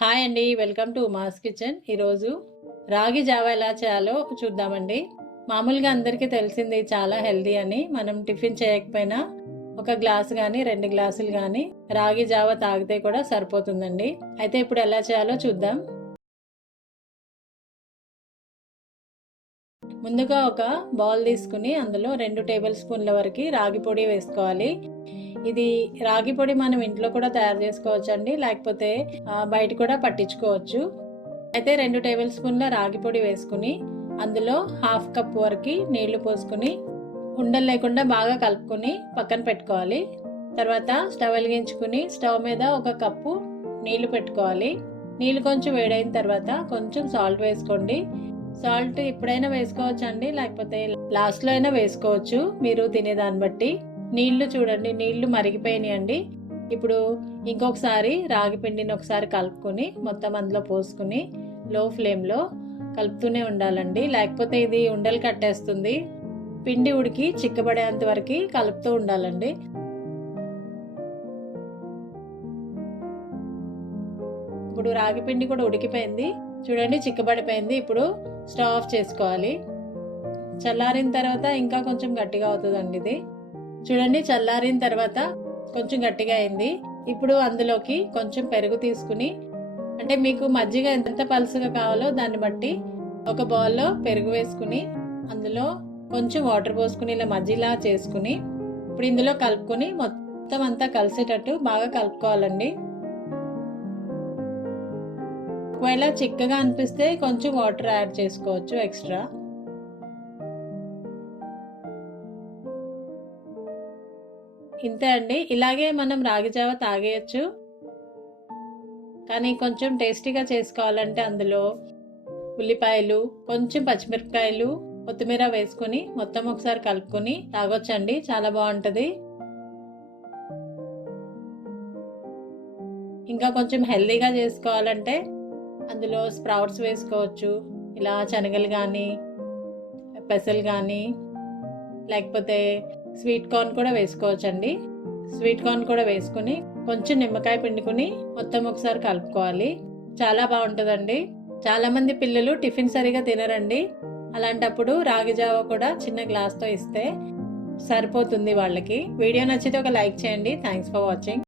Hi అండి welcome to mass kitchen. ఈరోజు రాగి జావా ఎలా చేయాలో చూద్దామండి. మామూలుగా అందరికీ తెలిసింది చాలా హెల్దీ అని. మనం టిఫిన్ చేయకపోయినా ఒక గ్లాస్ కానీ రెండు గ్లాసులు కానీ రాగి జావా తాగితే కూడా సరిపోతుందండి. అయితే ఇప్పుడు ఎలా చేయాలో చూద్దాం. ముందుగా ఒక బౌల్ తీసుకుని అందులో రెండు టేబుల్ స్పూన్ల వరకు రాగి పొడి వేసుకోవాలి. ఇది రాగి పొడి మనం ఇంట్లో కూడా తయారు చేసుకోవచ్చు అండి లేకపోతే బయట కూడా పట్టించుకోవచ్చు. అయితే రెండు టేబుల్ స్పూన్ల రాగి పొడి వేసుకుని అందులో హాఫ్ కప్ వరకు నీళ్ళు పోసుకుని ఉండలు లేకుండా బాగా కలుపుకొని పక్కన పెట్టుకోవాలి. తర్వాత స్టవ్ వెలిగించుకుని స్టవ్ మీద ఒక కప్పు నీళ్ళు పెట్టుకోవాలి. నీళ్ళు కొంచెం వేడైన తర్వాత కొంచెం సాల్ట్ వేసుకోండి. సాల్ట్ ఎప్పుడైనా వేసుకోవచ్చు అండి లేకపోతే లాస్ట్లో అయినా వేసుకోవచ్చు మీరు తినేదాన్ని బట్టి. నీళ్ళు చూడండి నీళ్ళు మరిగిపోయినాయండి. ఇప్పుడు ఇంకొకసారి రాగి పిండిని ఒకసారి కలుపుకొని మొత్తం అందులో పోసుకుని లో ఫ్లేమ్లో కలుపుతూనే ఉండాలండి. లేకపోతే ఇది ఉండలు కట్టేస్తుంది. పిండి ఉడికి చిక్కబడేంత వరకు కలుపుతూ ఉండాలండి. ఇప్పుడు రాగి పిండి కూడా ఉడికిపోయింది. చూడండి చిక్కబడిపోయింది. ఇప్పుడు స్టవ్ ఆఫ్ చేసుకోవాలి. చల్లారిన తర్వాత ఇంకా కొంచెం గట్టిగా అవుతుందండి ఇది. చూడండి చల్లారిన తర్వాత కొంచెం గట్టిగా అయింది. ఇప్పుడు అందులోకి కొంచెం పెరుగు తీసుకుని అంటే మీకు మజ్జిగ ఎంత పలుసుగా కావాలో దాన్ని బట్టి ఒక బౌల్లో పెరుగు వేసుకుని అందులో కొంచెం వాటర్ పోసుకుని ఇలా మజ్జిలా చేసుకుని ఇప్పుడు ఇందులో కలుపుకొని మొత్తం అంతా కలిసేటట్టు బాగా కలుపుకోవాలండి. ఒకవేళ చిక్కగా అనిపిస్తే కొంచెం వాటర్ యాడ్ చేసుకోవచ్చు ఎక్స్ట్రా. ఇంతే అండి. ఇలాగే మనం రాగి జావ తాగేయచ్చు. కానీ కొంచెం టేస్టీగా చేసుకోవాలంటే అందులో ఉల్లిపాయలు కొంచెం పచ్చిమిరపకాయలు కొత్తిమీర వేసుకొని మొత్తం ఒకసారి కలుపుకొని తాగొచ్చండి. చాలా బాగుంటుంది. ఇంకా కొంచెం హెల్దీగా చేసుకోవాలంటే అందులో స్ప్రౌట్స్ వేసుకోవచ్చు. ఇలా శనగలు కానీ పెసలు కానీ లేకపోతే స్వీట్ కార్న్ కూడా వేసుకోవచ్చండి. స్వీట్ కార్న్ కూడా వేసుకుని కొంచెం నిమ్మకాయ పిండుకుని మొత్తం ఒకసారి కలుపుకోవాలి. చాలా బాగుంటుందండి. చాలామంది పిల్లలు టిఫిన్ సరిగా తినరండి. అలాంటప్పుడు రాగి జావ కూడా చిన్న గ్లాస్తో ఇస్తే సరిపోతుంది వాళ్ళకి. వీడియో నచ్చితే ఒక లైక్ చేయండి. Thanks for watching